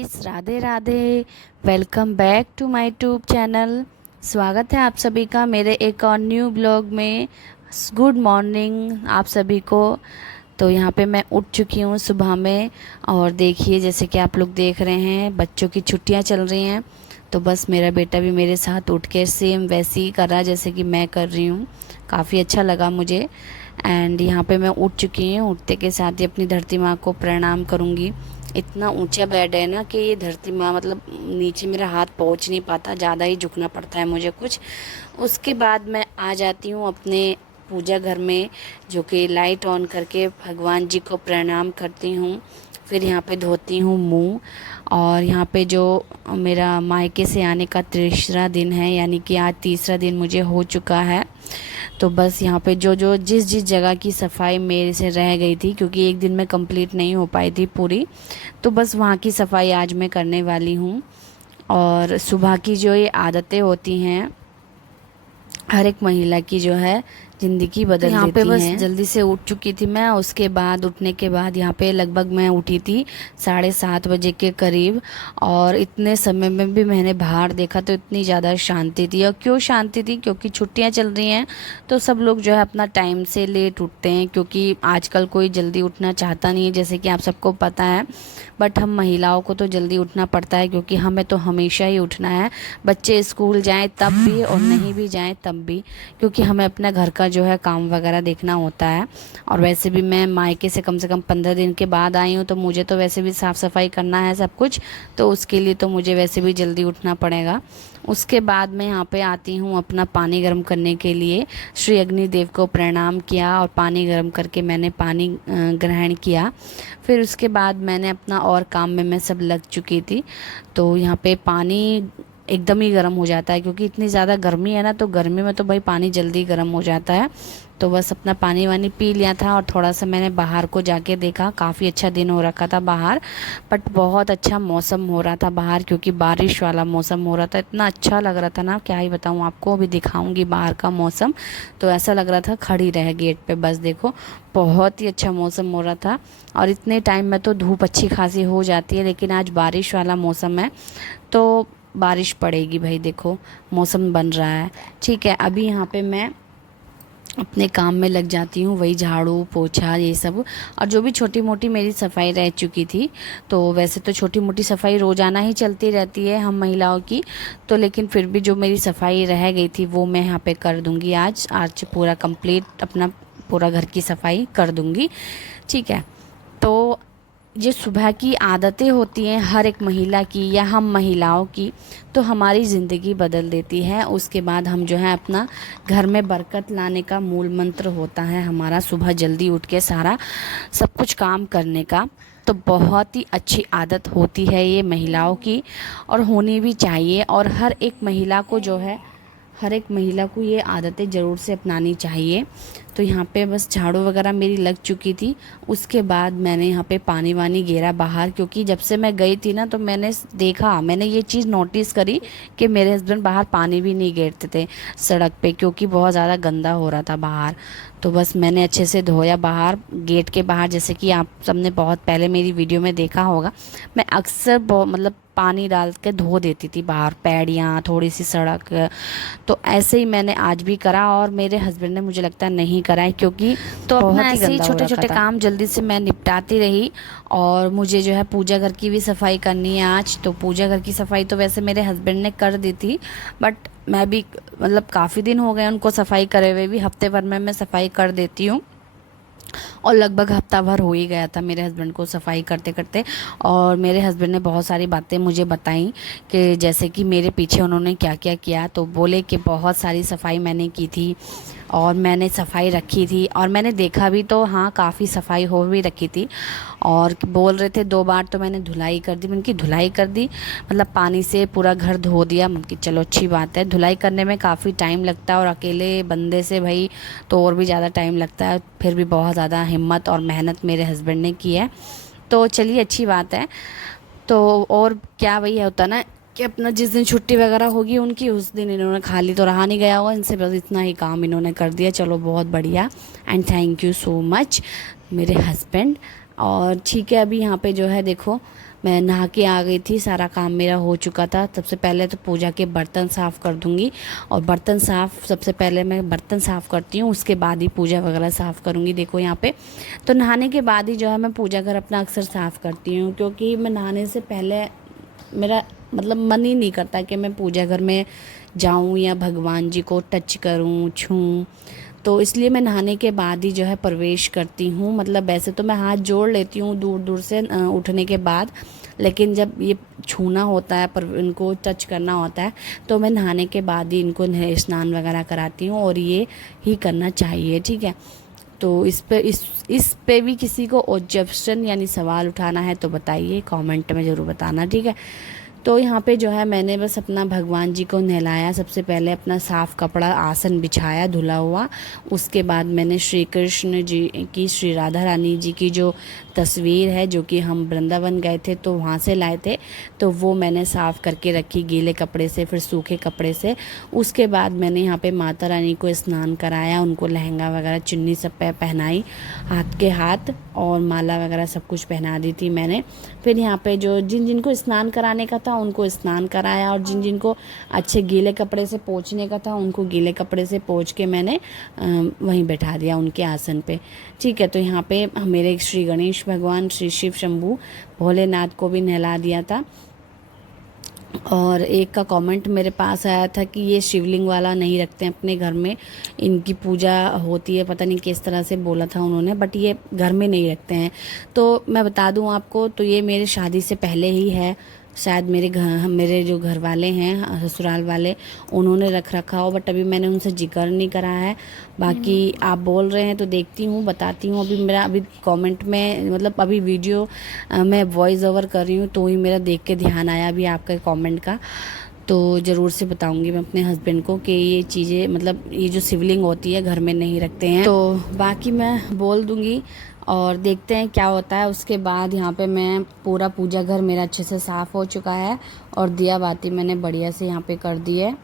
Guys, Radhe Radhe. Welcome back to my YouTube channel. स्वागत है आप सभी का मेरे एक और न्यू ब्लॉग में। गुड मॉर्निंग आप सभी को। तो यहाँ पे मैं उठ चुकी हूँ सुबह में। और देखिए, जैसे कि आप लोग देख रहे हैं, बच्चों की छुट्टियाँ चल रही हैं। तो बस मेरा बेटा भी मेरे साथ उठ के सेम वैसे ही कर रहा है जैसे कि मैं कर रही हूँ। काफ़ी अच्छा लगा मुझे। एंड यहाँ पे मैं उठ चुकी हूँ। उठते के साथ ही अपनी धरती माँ को प्रणाम करूँगी। इतना ऊंचा बेड है ना कि ये धरती माँ मतलब नीचे मेरा हाथ पहुँच नहीं पाता, ज़्यादा ही झुकना पड़ता है मुझे कुछ। उसके बाद मैं आ जाती हूँ अपने पूजा घर में, जो कि लाइट ऑन करके भगवान जी को प्रणाम करती हूँ। फिर यहाँ पे धोती हूँ मुंह। और यहाँ पे जो मेरा मायके से आने का तीसरा दिन है, यानी कि आज तीसरा दिन मुझे हो चुका है। तो बस यहाँ पे जो जो जिस जिस जगह की सफाई मेरे से रह गई थी, क्योंकि एक दिन में कंप्लीट नहीं हो पाई थी पूरी, तो बस वहाँ की सफाई आज मैं करने वाली हूँ। और सुबह की जो ये आदतें होती हैं, हर एक महिला की जो है ज़िंदगी तो बदल यहाँ पे देती बस हैं। जल्दी से उठ चुकी थी मैं। उसके बाद उठने के बाद यहाँ पे लगभग मैं उठी थी 7:30 बजे के करीब। और इतने समय में भी मैंने बाहर देखा तो इतनी ज़्यादा शांति थी। और क्यों शांति थी? क्योंकि छुट्टियाँ चल रही हैं, तो सब लोग जो है अपना टाइम से लेट उठते हैं, क्योंकि आजकल कोई जल्दी उठना चाहता नहीं है, जैसे कि आप सबको पता है। बट हम महिलाओं को तो जल्दी उठना पड़ता है, क्योंकि हमें तो हमेशा ही उठना है। बच्चे स्कूल जाएं तब भी और नहीं भी जाएं तब भी, क्योंकि हमें अपना घर का जो है काम वगैरह देखना होता है। और वैसे भी मैं मायके से कम 15 दिन के बाद आई हूँ, तो मुझे तो वैसे भी साफ़ सफाई करना है सब कुछ। तो उसके लिए तो मुझे वैसे भी जल्दी उठना पड़ेगा। उसके बाद मैं यहाँ पे आती हूँ अपना पानी गर्म करने के लिए। श्री अग्निदेव को प्रणाम किया और पानी गर्म करके मैंने पानी ग्रहण किया। फिर उसके बाद मैंने अपना और काम में मैं सब लग चुकी थी। तो यहाँ पे पानी एकदम ही गर्म हो जाता है, क्योंकि इतनी ज़्यादा गर्मी है ना, तो गर्मी में तो भाई पानी जल्दी गर्म हो जाता है। तो बस अपना पानी वानी पी लिया था। और थोड़ा सा मैंने बाहर को जाके देखा, काफ़ी अच्छा दिन हो रखा था बाहर। बट बहुत अच्छा मौसम हो रहा था बाहर, क्योंकि बारिश वाला मौसम हो रहा था। इतना अच्छा लग रहा था ना, क्या ही बताऊँ आपको। अभी दिखाऊंगी बाहर का मौसम। तो ऐसा लग रहा था खड़ी रह गेट पे, बस देखो। बहुत ही अच्छा मौसम हो रहा था। और इतने टाइम में तो धूप अच्छी खासी हो जाती है, लेकिन आज बारिश वाला मौसम है, तो बारिश पड़ेगी भाई। देखो मौसम बन रहा है। ठीक है, अभी यहाँ पे मैं अपने काम में लग जाती हूँ, वही झाड़ू पोछा ये सब। और जो भी छोटी मोटी मेरी सफाई रह चुकी थी, तो वैसे तो छोटी मोटी सफाई रोज़ाना ही चलती रहती है हम महिलाओं की। तो लेकिन फिर भी जो मेरी सफाई रह गई थी वो मैं यहाँ पे कर दूँगी। आज पूरा कंप्लीट अपना पूरा घर की सफाई कर दूँगी। ठीक है। तो ये सुबह की आदतें होती हैं हर एक महिला की या हम महिलाओं की, तो हमारी ज़िंदगी बदल देती है। उसके बाद हम जो है अपना घर में बरकत लाने का मूल मंत्र होता है हमारा सुबह जल्दी उठ के सारा सब कुछ काम करने का। तो बहुत ही अच्छी आदत होती है ये महिलाओं की, और होनी भी चाहिए। और हर एक महिला को ये आदतें ज़रूर से अपनानी चाहिए। तो यहाँ पे बस झाड़ू वगैरह मेरी लग चुकी थी। उसके बाद मैंने यहाँ पे पानी वानी गेरा बाहर, क्योंकि जब से मैं गई थी ना, तो मैंने ये चीज़ नोटिस करी कि मेरे हस्बैंड बाहर पानी भी नहीं गेरते थे सड़क पे, क्योंकि बहुत ज़्यादा गंदा हो रहा था बाहर। तो बस मैंने अच्छे से धोया बाहर, गेट के बाहर। जैसे कि आप सबने बहुत पहले मेरी वीडियो में देखा होगा, मैं अक्सर मतलब पानी डाल के धो देती थी बाहर पैड़ियाँ, थोड़ी सी सड़क। तो ऐसे ही मैंने आज भी करा, और मेरे हस्बैंड ने मुझे लगता है नहीं करा है, क्योंकि तो अपना बहुत ही ऐसे ही गंदा हो छोटे रखा छोटे था। काम जल्दी से मैं निपटाती रही। और मुझे जो है पूजा घर की भी सफाई करनी है आज। तो पूजा घर की सफाई तो वैसे मेरे हस्बैंड ने कर दी थी, बट मैं भी मतलब काफ़ी दिन हो गए उनको सफाई करे हुए भी, हफ्ते भर में मैं सफाई कर देती हूँ। और लगभग हफ्ता भर हो ही गया था मेरे हस्बैंड को सफाई करते करते। और मेरे हस्बैंड ने बहुत सारी बातें मुझे बताई, कि जैसे कि मेरे पीछे उन्होंने क्या क्या किया। तो बोले कि बहुत सारी सफाई मैंने की थी, और मैंने सफाई रखी थी, और मैंने देखा भी तो हाँ, काफ़ी सफाई हो भी रखी थी। और बोल रहे थे 2 बार तो मैंने धुलाई कर दी। मैंने की धुलाई कर दी मतलब पानी से पूरा घर धो दिया। मैंने कि चलो अच्छी बात है। धुलाई करने में काफ़ी टाइम लगता है, और अकेले बंदे से भाई तो और भी ज़्यादा टाइम लगता है। फिर भी बहुत ज़्यादा हिम्मत और मेहनत मेरे हस्बैंड ने की है, तो चलिए अच्छी बात है। तो और क्या वही होता ना, कि अपना जिस दिन छुट्टी वगैरह होगी उनकी, उस दिन इन्होंने खाली तो रहा नहीं गया होगा इनसे, बस इतना ही काम इन्होंने कर दिया। चलो बहुत बढ़िया, and thank you so much मेरे हस्बैंड। और ठीक है, अभी यहाँ पे जो है देखो मैं नहा के आ गई थी, सारा काम मेरा हो चुका था। सबसे पहले तो पूजा के बर्तन साफ़ कर दूंगी, और बर्तन साफ़ सबसे पहले मैं बर्तन साफ़ करती हूँ, उसके बाद ही पूजा वगैरह साफ़ करूँगी। देखो यहाँ पे तो नहाने के बाद ही जो है मैं पूजा घर अपना अक्सर साफ़ करती हूँ, क्योंकि मैं नहाने से पहले मेरा मतलब मन ही नहीं करता कि मैं पूजा घर में जाऊँ या भगवान जी को टच करूँ, छूऊँ। तो इसलिए मैं नहाने के बाद ही जो है प्रवेश करती हूँ। मतलब वैसे तो मैं हाथ जोड़ लेती हूँ दूर दूर से उठने के बाद, लेकिन जब ये छूना होता है पर इनको टच करना होता है तो मैं नहाने के बाद ही इनको स्नान वगैरह कराती हूँ, और ये ही करना चाहिए, ठीक है। तो इस पे भी किसी को ऑब्जेक्शन यानी सवाल उठाना है तो बताइए, कमेंट में ज़रूर बताना, ठीक है। तो यहाँ पे जो है मैंने बस अपना भगवान जी को नहलाया। सबसे पहले अपना साफ़ कपड़ा आसन बिछाया धुला हुआ। उसके बाद मैंने श्री कृष्ण जी की, श्री राधा रानी जी की जो तस्वीर है, जो कि हम वृंदावन गए थे तो वहाँ से लाए थे, तो वो मैंने साफ़ करके रखी गीले कपड़े से, फिर सूखे कपड़े से। उसके बाद मैंने यहाँ पे माता रानी को स्नान कराया, उनको लहंगा वगैरह चुन्नी सब पहनाई, हाथ के हाथ और माला वगैरह सब कुछ पहना दी थी मैंने। फिर यहाँ पे जो जिन जिनको स्नान कराने का था उनको स्नान कराया, और जिन जिनको अच्छे गीले कपड़े से पोंछने का था उनको गीले कपड़े से पोंछ के मैंने वहीं बैठा दिया उनके आसन पे, ठीक है। तो यहाँ पे मेरे श्री गणेश भगवान, श्री शिव शंभू भोलेनाथ को भी नहला दिया था। और एक का कमेंट मेरे पास आया था कि ये शिवलिंग वाला नहीं रखते हैं अपने घर में, इनकी पूजा होती है, पता नहीं किस तरह से बोला था उन्होंने, बट ये घर में नहीं रखते हैं। तो मैं बता दूं आपको, तो ये मेरे शादी से पहले ही है, शायद मेरे जो घर वाले हैं ससुराल वाले उन्होंने रख रखा हो, बट अभी मैंने उनसे जिक्र नहीं करा है। बाकी आप बोल रहे हैं तो देखती हूँ, बताती हूँ। अभी कमेंट में मतलब अभी वीडियो मैं वॉइस ओवर कर रही हूँ तो ही मेरा देख के ध्यान आया अभी आपका कमेंट का, तो ज़रूर से बताऊंगी मैं अपने हस्बैंड को कि ये चीज़ें मतलब ये जो शिवलिंग होती है घर में नहीं रखते हैं। तो बाकी मैं बोल दूंगी और देखते हैं क्या होता है। उसके बाद यहाँ पे मैं पूरा पूजा घर मेरा अच्छे से साफ़ हो चुका है, और दिया बाती मैंने बढ़िया से यहाँ पे कर दी है,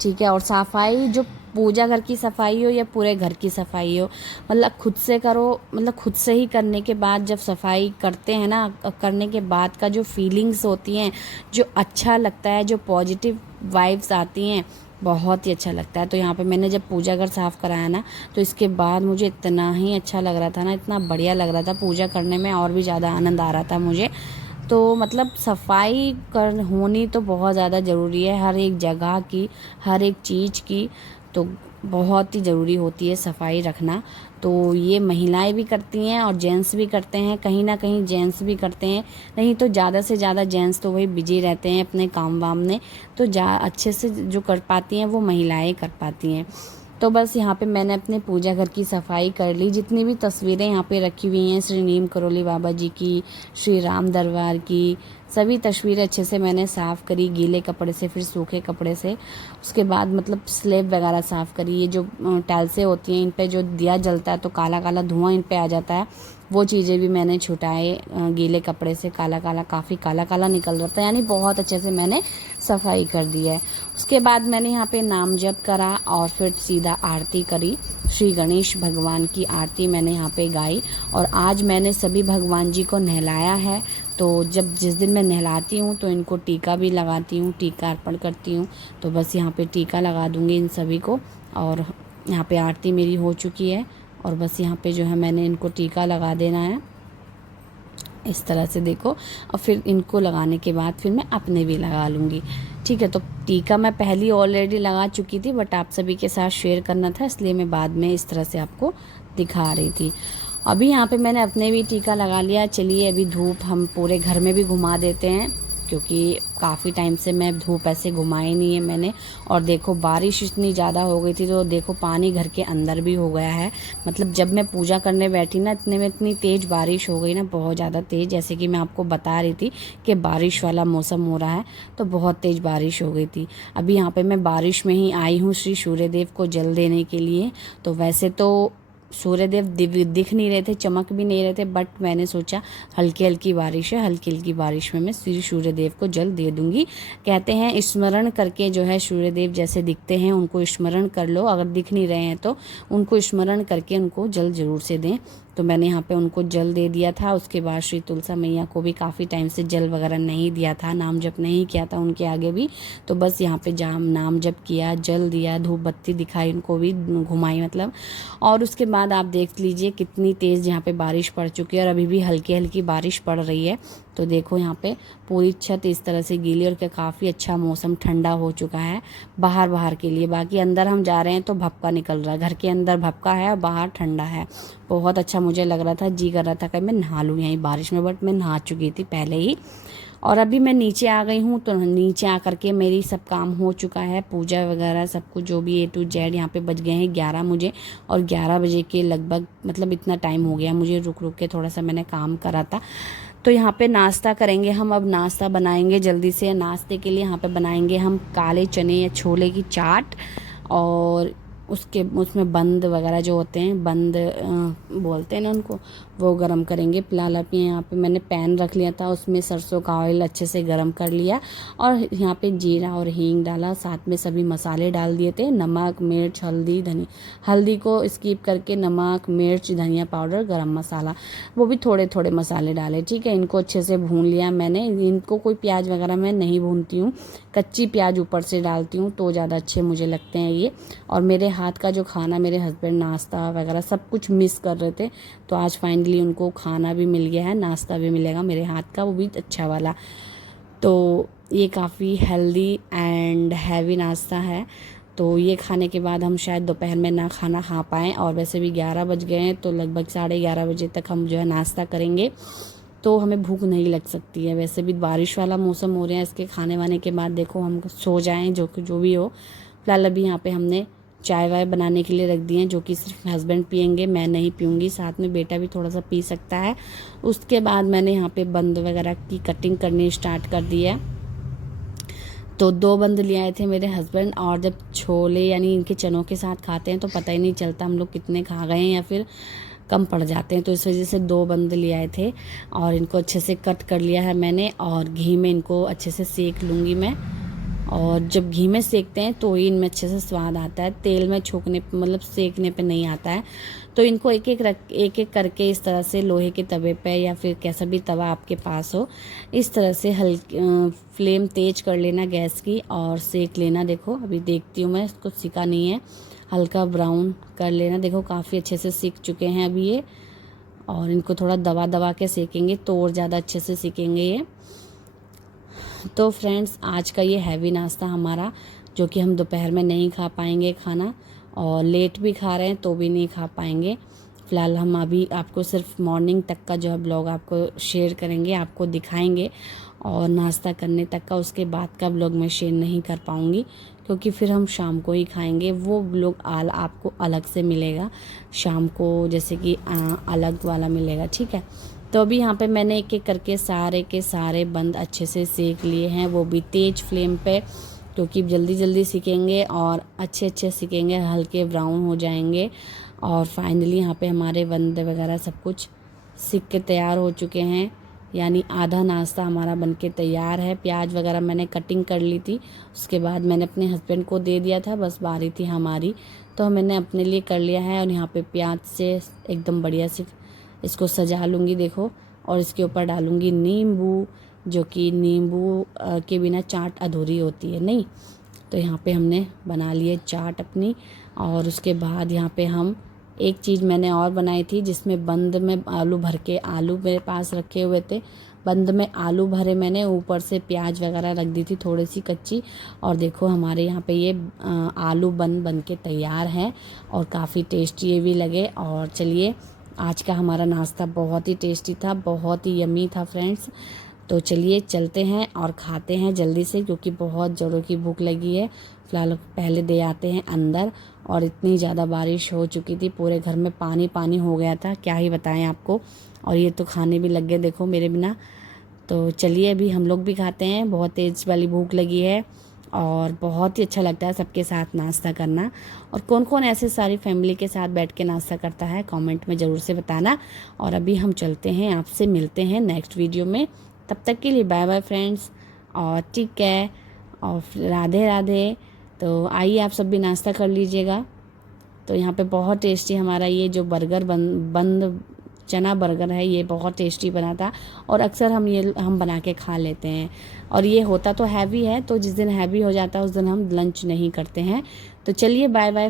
ठीक है। और सफाई, जो पूजा घर की सफाई हो या पूरे घर की सफाई हो, मतलब खुद से करो, मतलब खुद से ही करने के बाद जब सफाई करते हैं ना, करने के बाद का जो फीलिंग्स होती हैं, जो अच्छा लगता है, जो पॉजिटिव वाइब्स आती हैं, बहुत ही अच्छा लगता है। तो यहाँ पे मैंने जब पूजा घर साफ़ कराया ना, तो इसके बाद मुझे इतना ही अच्छा लग रहा था ना, इतना बढ़िया लग रहा था पूजा करने में, और भी ज़्यादा आनंद आ रहा था मुझे। तो मतलब सफाई कर होनी तो बहुत ज़्यादा ज़रूरी है, हर एक जगह की, हर एक चीज़ की, तो बहुत ही ज़रूरी होती है सफाई रखना। तो ये महिलाएं भी करती हैं और जेंट्स भी करते हैं, कहीं ना कहीं जेंट्स भी करते हैं, नहीं तो ज़्यादा से ज़्यादा जेंट्स तो वही बिजी रहते हैं अपने काम वाम में, तो अच्छे से जो कर पाती हैं वो महिलाएं कर पाती हैं। तो बस यहाँ पे मैंने अपने पूजा घर की सफाई कर ली। जितनी भी तस्वीरें यहाँ पे रखी हुई हैं श्री नीम करोली बाबा जी की, श्री राम दरबार की, सभी तस्वीरें अच्छे से मैंने साफ़ करी गीले कपड़े से, फिर सूखे कपड़े से। उसके बाद मतलब स्लेब वगैरह साफ़ करी। ये जो टाइल्सें होती हैं इन पे जो दिया जलता है तो काला काला धुआं इन पे आ जाता है, वो चीज़ें भी मैंने छुटाए गीले कपड़े से। काला काला, काफ़ी काला काला निकल रहा था, यानी बहुत अच्छे से मैंने सफाई कर दी है। उसके बाद मैंने यहाँ पे नाम जप करा और फिर सीधा आरती करी। श्री गणेश भगवान की आरती मैंने यहाँ पे गाई, और आज मैंने सभी भगवान जी को नहलाया है। तो जिस दिन मैं नहलाती हूँ तो इनको टीका भी लगाती हूँ, टीका अर्पण करती हूँ। तो बस यहाँ पे टीका लगा दूँगी इन सभी को, और यहाँ पे आरती मेरी हो चुकी है, और बस यहाँ पे जो है मैंने इनको टीका लगा देना है इस तरह से, देखो। और फिर इनको लगाने के बाद फिर मैं अपने भी लगा लूँगी, ठीक है। तो टीका मैं पहले ऑलरेडी लगा चुकी थी, बट आप सभी के साथ शेयर करना था इसलिए मैं बाद में इस तरह से आपको दिखा रही थी। अभी यहाँ पे मैंने अपने भी टीका लगा लिया। चलिए अभी धूप हम पूरे घर में भी घुमा देते हैं, क्योंकि काफ़ी टाइम से मैं धूप ऐसे घुमाई नहीं है मैंने। और देखो बारिश इतनी ज़्यादा हो गई थी, तो देखो पानी घर के अंदर भी हो गया है। मतलब जब मैं पूजा करने बैठी ना, इतने में इतनी तेज़ बारिश हो गई ना, बहुत ज़्यादा तेज़, जैसे कि मैं आपको बता रही थी कि बारिश वाला मौसम हो रहा है, तो बहुत तेज़ बारिश हो गई थी। अभी यहाँ पर मैं बारिश में ही आई हूँ श्री सूर्यदेव को जल देने के लिए। तो वैसे तो सूर्यदेव दिख नहीं रहे थे, चमक भी नहीं रहे थे, बट मैंने सोचा हल्की हल्की बारिश है, हल्की हल्की बारिश में मैं श्री सूर्यदेव को जल दे दूंगी। कहते हैं स्मरण करके जो है सूर्यदेव जैसे दिखते हैं उनको स्मरण कर लो, अगर दिख नहीं रहे हैं तो उनको स्मरण करके उनको जल जरूर से दें। तो मैंने यहाँ पे उनको जल दे दिया था। उसके बाद श्री तुलसा मैया को भी काफ़ी टाइम से जल वगैरह नहीं दिया था, नाम जप नहीं किया था उनके आगे भी, तो बस यहाँ पे नाम जप किया, जल दिया, धूप बत्ती दिखाई, उनको भी घुमाई मतलब। और उसके बाद आप देख लीजिए कितनी तेज़ यहाँ पे बारिश पड़ चुकी है और अभी भी हल्की हल्की बारिश पड़ रही है। तो देखो यहाँ पे पूरी छत इस तरह से गीली और काफ़ी अच्छा मौसम ठंडा हो चुका है बाहर के लिए। बाकी अंदर हम जा रहे हैं तो भपका निकल रहा है, घर के अंदर भपका है और बाहर ठंडा है। बहुत अच्छा मुझे लग रहा था, जी कर रहा था कि मैं नहा लूँ यहीं बारिश में, बट मैं नहा चुकी थी पहले ही। और अभी मैं नीचे आ गई हूँ, तो नीचे आकर के मेरी सब काम हो चुका है, पूजा वगैरह सब कुछ जो भी A to Z। यहाँ पे बज गए हैं 11 मुझे, और 11 बजे के लगभग मतलब इतना टाइम हो गया मुझे, रुक रुक के थोड़ा सा मैंने काम करा था। तो यहाँ पे नाश्ता करेंगे हम, अब नाश्ता बनाएंगे जल्दी से। नाश्ते के लिए यहाँ पे बनाएंगे हम काले चने या छोले की चाट, और उसमें बंद वगैरह जो होते हैं, बंद बोलते हैं ना उनको, वो गरम करेंगे। फिलहाल अभी यहाँ पे मैंने पैन रख लिया था, उसमें सरसों का ऑयल अच्छे से गरम कर लिया, और यहाँ पे जीरा और हींग डाला, साथ में सभी मसाले डाल दिए थे, नमक, मिर्च, हल्दी, धनिया, हल्दी को स्किप करके नमक, मिर्च, धनिया पाउडर, गरम मसाला, वो भी थोड़े थोड़े मसाले डाले। ठीक है, इनको अच्छे से भून लिया मैंने। इनको कोई प्याज वगैरह मैं नहीं भूनती हूँ, कच्ची प्याज ऊपर से डालती हूँ तो ज़्यादा अच्छे मुझे लगते हैं ये। और मेरे हाथ का जो खाना, मेरे हस्बैंड नाश्ता वगैरह सब कुछ मिस कर रहे थे, तो आज फाइनली उनको खाना भी मिल गया है, नाश्ता भी मिलेगा मेरे हाथ का, वो भी अच्छा वाला। तो ये काफ़ी हेल्दी एंड हैवी नाश्ता है। तो ये खाने के बाद हम शायद दोपहर में ना खाना खा पाएँ, और वैसे भी 11 बज गए हैं, तो लगभग 11:30 बजे तक हम जो है नाश्ता करेंगे, तो हमें भूख नहीं लग सकती है। वैसे भी बारिश वाला मौसम हो रहा है, इसके खाने वाने के बाद देखो हम सो जाएं, जो भी हो। फिलहाल अभी यहाँ पे हमने चाय वाय बनाने के लिए रख दिए हैं, जो कि सिर्फ हस्बैंड पियेंगे, मैं नहीं पीऊँगी, साथ में बेटा भी थोड़ा सा पी सकता है। उसके बाद मैंने यहाँ पे बंद वगैरह की कटिंग करनी स्टार्ट कर दी है। तो 2 बंद ले आए थे मेरे हस्बैंड, और जब छोले यानी इनके चनों के साथ खाते हैं तो पता ही नहीं चलता हम लोग कितने खा गए हैं या फिर कम पड़ जाते हैं, तो इस वजह से 2 बंद ले आए थे, और इनको अच्छे से कट कर लिया है मैंने, और घी में इनको अच्छे से सेक लूँगी मैं। और जब घी में सेकते हैं तो ही इनमें अच्छे से स्वाद आता है, तेल में छोकने मतलब सेकने पे नहीं आता है। तो इनको एक एक करके इस तरह से लोहे के तवे पे या फिर कैसा भी तवा आपके पास हो, इस तरह से हल्की फ्लेम तेज कर लेना गैस की और सेक लेना। देखो अभी देखती हूँ मैं, इसको सिका नहीं है, हल्का ब्राउन कर लेना। देखो काफ़ी अच्छे से सीख चुके हैं अभी ये, और इनको थोड़ा दबा दबा के सेकेंगे तो और ज़्यादा अच्छे से सीखेंगे ये। तो फ्रेंड्स, आज का ये हैवी नाश्ता हमारा, जो कि हम दोपहर में नहीं खा पाएंगे खाना, और लेट भी खा रहे हैं तो भी नहीं खा पाएंगे। फ़िलहाल हम अभी आपको सिर्फ मॉर्निंग तक का जो है ब्लॉग आपको शेयर करेंगे, आपको दिखाएंगे, और नाश्ता करने तक का उसके बाद का ब्लॉग मैं शेयर नहीं कर पाऊँगी, क्योंकि फिर हम शाम को ही खाएंगे। वो ब्लॉग आपको अलग से मिलेगा शाम को, जैसे कि अलग वाला मिलेगा, ठीक है। तो अभी यहाँ पे मैंने एक एक करके सारे के सारे बंद अच्छे से सेक लिए हैं, वो भी तेज़ फ्लेम पे, क्योंकि जल्दी जल्दी सीखेंगे और अच्छे अच्छे सीखेंगे, हल्के ब्राउन हो जाएंगे। और फाइनली यहाँ पे हमारे बंद वगैरह सब कुछ सीख के तैयार हो चुके हैं, यानी आधा नाश्ता हमारा बनके तैयार है। प्याज वगैरह मैंने कटिंग कर ली थी, उसके बाद मैंने अपने हस्बैंड को दे दिया था, बस बारी थी हमारी, तो मैंने अपने लिए कर लिया है। और यहाँ पे प्याज से एकदम बढ़िया से इसको सजा लूँगी देखो, और इसके ऊपर डालूँगी नींबू, जो कि नींबू के बिना चाट अधूरी होती है नहीं। तो यहाँ पे हमने बना लिए चाट अपनी, और उसके बाद यहाँ पे हम एक चीज़ मैंने और बनाई थी, जिसमें बंद में आलू भर के, आलू मेरे पास रखे हुए थे, बंद में आलू भरे मैंने, ऊपर से प्याज वगैरह रख दी थी थोड़ी सी कच्ची। और देखो हमारे यहाँ पे ये आलू बन के तैयार है, और काफ़ी टेस्टी ये भी लगे। और चलिए, आज का हमारा नाश्ता बहुत ही टेस्टी था, बहुत ही यमी था फ्रेंड्स। तो चलिए चलते हैं और खाते हैं जल्दी से, क्योंकि बहुत ज़ोरों की भूख लगी है। फ़िलहाल पहले दे आते हैं अंदर, और इतनी ज़्यादा बारिश हो चुकी थी, पूरे घर में पानी पानी हो गया था, क्या ही बताएं आपको। और ये तो खाने भी लग गए देखो मेरे बिना। तो चलिए अभी हम लोग भी खाते हैं, बहुत तेज़ वाली भूख लगी है, और बहुत ही अच्छा लगता है सबके साथ नाश्ता करना। और कौन कौन ऐसे सारी फैमिली के साथ बैठ के नाश्ता करता है, कमेंट में ज़रूर से बताना। और अभी हम चलते हैं, आपसे मिलते हैं नेक्स्ट वीडियो में, तब तक के लिए बाय बाय फ्रेंड्स, और ठीक है, और राधे राधे। तो आइए आप सब भी नाश्ता कर लीजिएगा। तो यहाँ पे बहुत टेस्टी हमारा ये जो बर्गर बंद चना बर्गर है, ये बहुत टेस्टी बना था और अक्सर हम बना के खा लेते हैं। और ये होता तो हैवी है, तो जिस दिन हैवी हो जाता है उस दिन हम लंच नहीं करते हैं। तो चलिए बाय बाय।